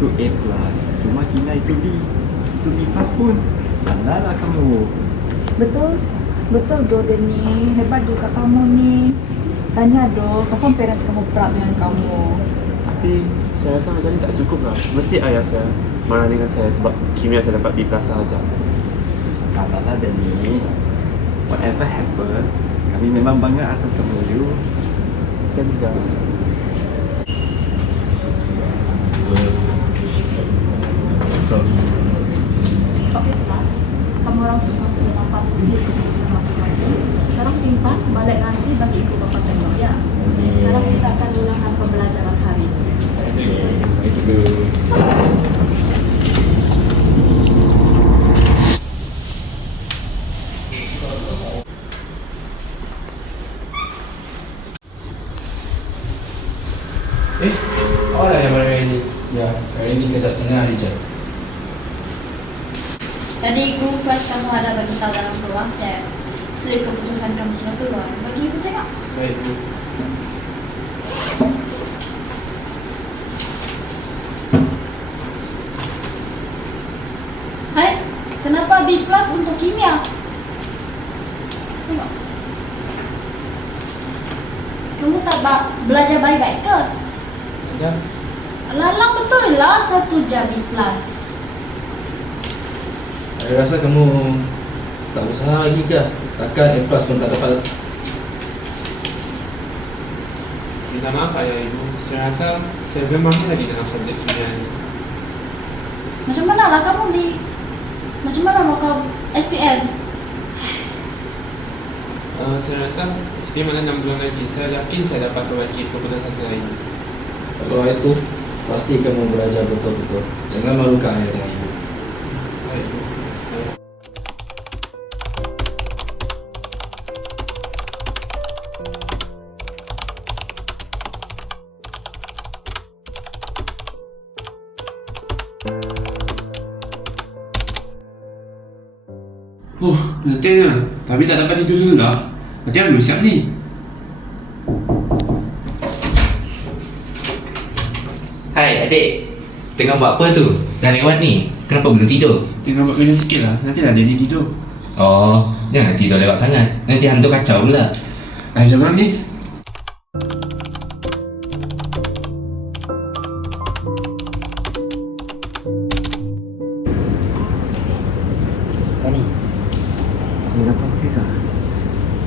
itu A+, cuma kimia itu B. Itu B+ pun. Pandailah kamu. Betul, betul do Denny. Hebat juga kamu nih. Tanya do, confirm parents kamu proud dengan kamu. Tapi saya rasa macam ni tak cukup lah. Mesti ayah saya marah dengan saya sebab kimia saya dapat B+ sahaja. Sabarlah Denny. Whatever happens, kami memang bangga atas kamu you. Thanks guys. Okey kelas, kamu orang semua sudah dapat isi keputusan masing-masing. Sekarang simpan, balik nanti bagi ibu bapa tengok ya. Sekarang kita akan mulakan pembelajaran hari ini. Awak dah yang mana hari ni? Ya, hari ini kerja setengah hari je. Tadi guru kelas kamu ada bagi tahu dalam grup WhatsApp. Setelah keputusan kamu sudah keluar, bagi ibu tengok. Baik Bu. Hai, kenapa B+ untuk kimia? Tengok. Kamu tak belajar baik-baik ke? Ajar. Lalang betul lah 1 jam B+. Saya rasa kamu tak usaha lagi ke? Takkan A+ pun tak dapat. Minta maaf ayah ibu. Saya rasa saya belum mahir lagi dalam subjek kimia ni. Macam mana lah kamu ni? Macam mana mau kau SPM? Saya rasa SPM ada 6 bulan lagi. Saya yakin saya dapat perbaiki keputusan saya ini. Kalau itu, pasti kamu belajar betul-betul. Jangan malukan ayah dan ibu. Baik Bu. Baik. Latihan lah. Tapi tak dapat tidur dulu lah. Latihan belum siap ni. Hai adik, tengah buat apa tu? Dah lewat ni, kenapa belum tidur? Tinggal buat kerja sikit lah. Nanti dah dia tidur. Oh, jangan tidur lewat sangat, nanti hantu kacau pula. Jam berapa ni? Tani, kamu nampak okey tak?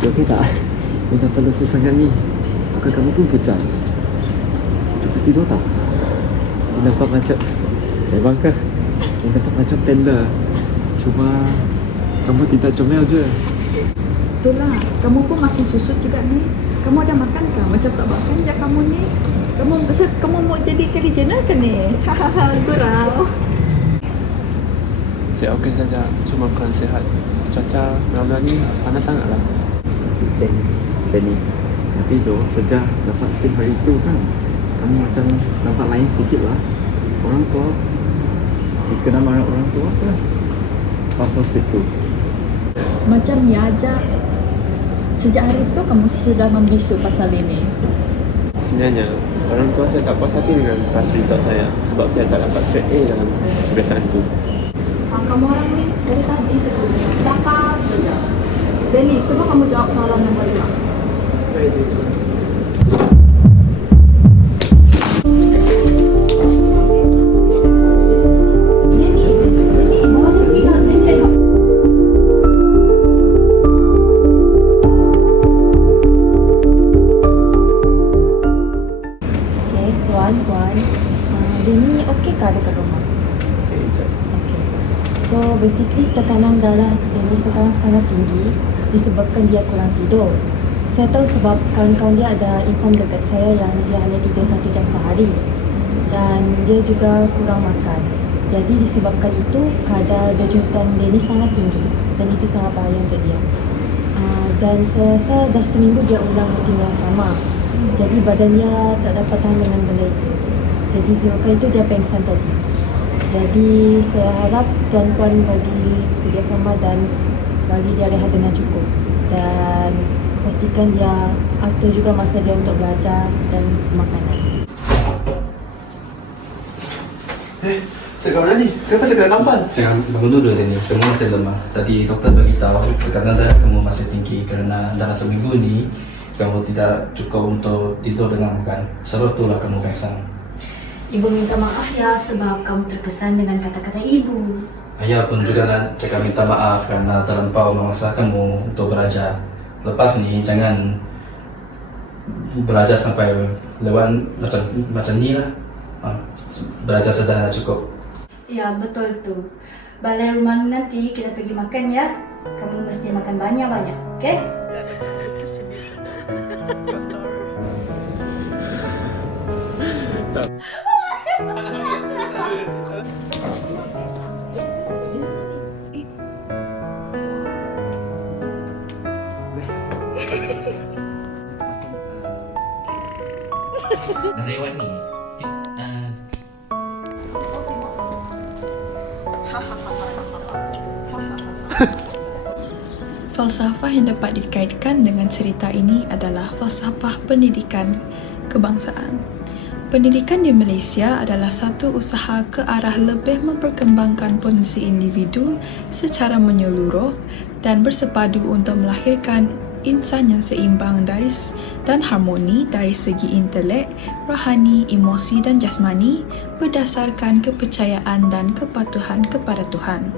Dia okey tak? Dia dah terlesu sangat ni. Maka kamu pun pecah. Cukup tidur tak? Dia nampak macam memang kan? Dia nampak macam panda. Cuma kamu tidak comel je. Itulah, kamu pun makin susut juga ni. Kamu ada makan ke? Macam tak makan je kamu ni. Kamu mau jadi kerjana ke ni? Hahaha, gurau. Saya okey saja, cuma kurang sihat. Cuaca malam ni panas sangat lah. Benny, tapi tu sejak dapat sleep hari tu kan, kamu macam nampak lain sikit lah. Orang tua, kena marah orang tua kan? Pasal sleep tu. Macam ni aja. Sejak hari tu kamu sudah membisu pasal ini. Sebenarnya, orang tua saya tak puas hati dengan past result saya sebab saya tak dapat straight A dalam peperiksaan tu. Kamu orang ni dari tadi cakap saja. Denny, cuba kamu jawab soalan nombor 5. Baik cikgu. Denny, bawa dia pergi kat Denny tengok. Okay, Tuan. Denny okey kah dekat rumah? Okey, Encik. Okay. So basically tekanan darah Denny sekarang sangat tinggi disebabkan dia kurang tidur. Saya tahu sebab kawan-kawan dia ada inform dekat saya yang dia hanya tidur 1 jam sehari dan dia juga kurang makan. Jadi disebabkan itu kadar denyutan Denny sangat tinggi dan itu sangat bahaya untuk dia. Dan saya rasa dah seminggu dia ulang rutin yang sama. Jadi badannya tak dapat tahan dengan benda itu. Jadi disebabkan itu dia pengsan tadi. Jadi saya harap tuan-puan bagi kerjasama dan bagi dia rehat dengan cukup dan pastikan dia atur juga masa dia untuk belajar dan makanan. Cakap mana ni? Kenapa saya kena tampal? Jangan bangun dulu Daniel, kamu masih lemah. Tadi doktor beritahu tekanan darah kamu masih tinggi kerana dalam seminggu ni kamu tidak cukup untuk tidur dengan makan. Sebab itulah kamu pingsan. Ibu minta maaf ya sebab kamu terkesan dengan kata-kata ibu. Ayah pun juga nak cakap minta maaf kerana terlampau memaksa kamu untuk belajar. Lepas ni jangan belajar sampai lewat macam ni lah. Belajar sederhana cukup. Ya, betul tu. Balai rumah nanti kita pergi makan ya. Kamu mesti makan banyak-banyak, okey? Dan lewat ni Falsafah yang dapat dikaitkan dengan cerita ini adalah falsafah pendidikan kebangsaan. Pendidikan di Malaysia adalah satu usaha ke arah lebih memperkembangkan potensi individu secara menyeluruh dan bersepadu untuk melahirkan insan yang seimbang dan harmoni dari segi intelek, rohani, emosi dan jasmani berdasarkan kepercayaan dan kepatuhan kepada Tuhan.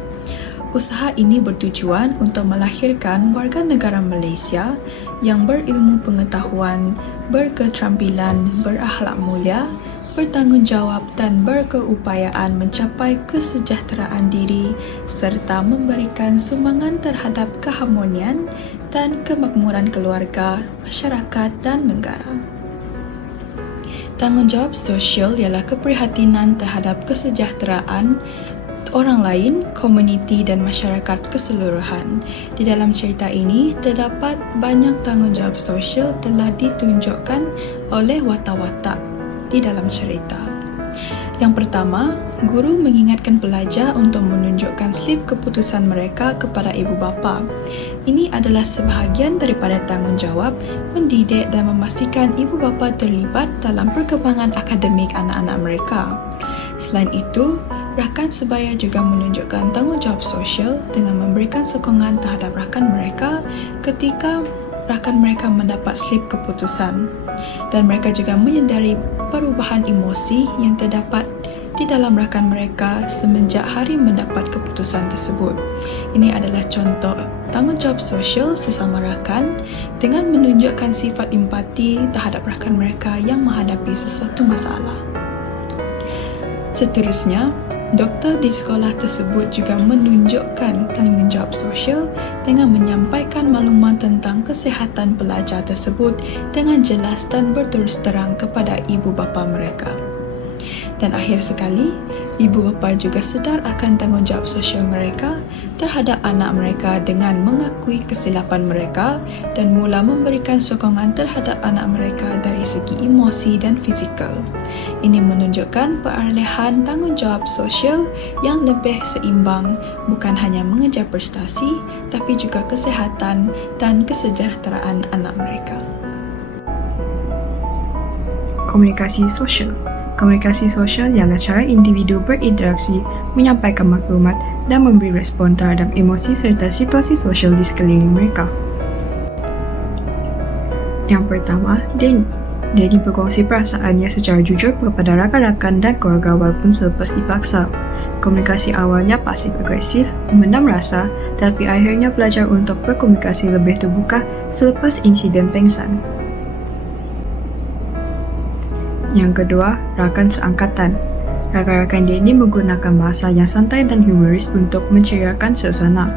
Usaha ini bertujuan untuk melahirkan warga negara Malaysia yang berilmu pengetahuan, berketerampilan, berakhlak mulia, bertanggungjawab dan berkeupayaan mencapai kesejahteraan diri serta memberikan sumbangan terhadap keharmonian dan kemakmuran keluarga, masyarakat dan negara. Tanggungjawab sosial ialah keprihatinan terhadap kesejahteraan orang lain, komuniti dan masyarakat keseluruhan. Di dalam cerita ini, terdapat banyak tanggungjawab sosial telah ditunjukkan oleh watak-watak di dalam cerita. Yang pertama, guru mengingatkan pelajar untuk menunjukkan slip keputusan mereka kepada ibu bapa. Ini adalah sebahagian daripada tanggungjawab mendidik dan memastikan ibu bapa terlibat dalam perkembangan akademik anak-anak mereka. Selain itu, rakan sebaya juga menunjukkan tanggungjawab sosial dengan memberikan sokongan terhadap rakan mereka ketika rakan mereka mendapat slip keputusan, dan mereka juga menyedari perubahan emosi yang terdapat di dalam rakan mereka semenjak hari mendapat keputusan tersebut. Ini adalah contoh tanggungjawab sosial sesama rakan dengan menunjukkan sifat empati terhadap rakan mereka yang menghadapi sesuatu masalah. Seterusnya, doktor di sekolah tersebut juga menunjukkan tanggungjawab sosial dengan menyampaikan maklumat tentang kesihatan pelajar tersebut dengan jelas dan berterus terang kepada ibu bapa mereka. Dan akhir sekali, ibu bapa juga sedar akan tanggungjawab sosial mereka terhadap anak mereka dengan mengakui kesilapan mereka dan mula memberikan sokongan terhadap anak mereka dari segi emosi dan fizikal. Ini menunjukkan peralihan tanggungjawab sosial yang lebih seimbang, bukan hanya mengejar prestasi tapi juga kesihatan dan kesejahteraan anak mereka. Komunikasi sosial. Komunikasi sosial ialah cara individu berinteraksi, menyampaikan maklumat dan memberi respon terhadap emosi serta situasi sosial di sekeliling mereka. Yang pertama, Danny. Danny berkongsi perasaannya secara jujur kepada rakan-rakan dan keluarga walaupun selepas dipaksa. Komunikasi awalnya pasif-agresif, memendam rasa, tapi akhirnya belajar untuk berkomunikasi lebih terbuka selepas insiden pengsan. Yang kedua, rakan seangkatan. Rakan-rakan Danny menggunakan bahasa yang santai dan humoris untuk menceriakan suasana.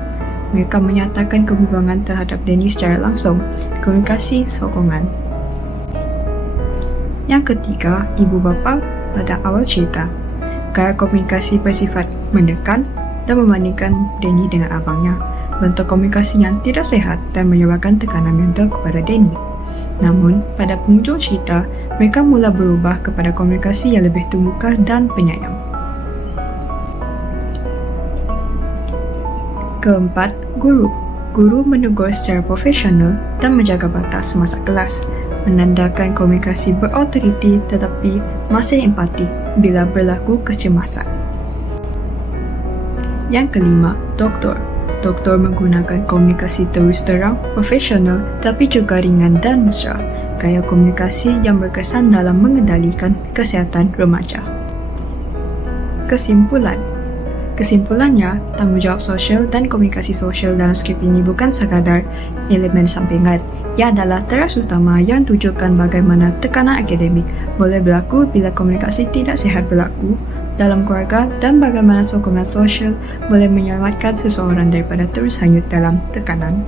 Mereka menyatakan kehubungan terhadap Danny secara langsung, komunikasi sokongan. Yang ketiga, ibu bapa pada awal cerita. Gaya komunikasi bersifat menekan dan membandingkan Danny dengan abangnya. Bentuk komunikasi yang tidak sehat dan menyebabkan tekanan mental kepada Danny. Namun, pada penghujung cerita, mereka mula berubah kepada komunikasi yang lebih terbuka dan penyayang. Keempat, guru. Guru menegur secara profesional dan menjaga batas semasa kelas, menandakan komunikasi berautoriti tetapi masih empati bila berlaku kecemasan. Yang kelima, doktor. Doktor menggunakan komunikasi terus terang, profesional tapi juga ringan dan mesra. Gaya komunikasi yang berkesan dalam mengendalikan kesihatan remaja. Kesimpulannya, tanggungjawab sosial dan komunikasi sosial dalam skrip ini bukan sekadar elemen sampingan. Ia adalah teras utama yang tunjukkan bagaimana tekanan akademik boleh berlaku bila komunikasi tidak sihat berlaku dalam keluarga dan bagaimana sokongan sosial boleh menyelamatkan seseorang daripada terus hanyut dalam tekanan.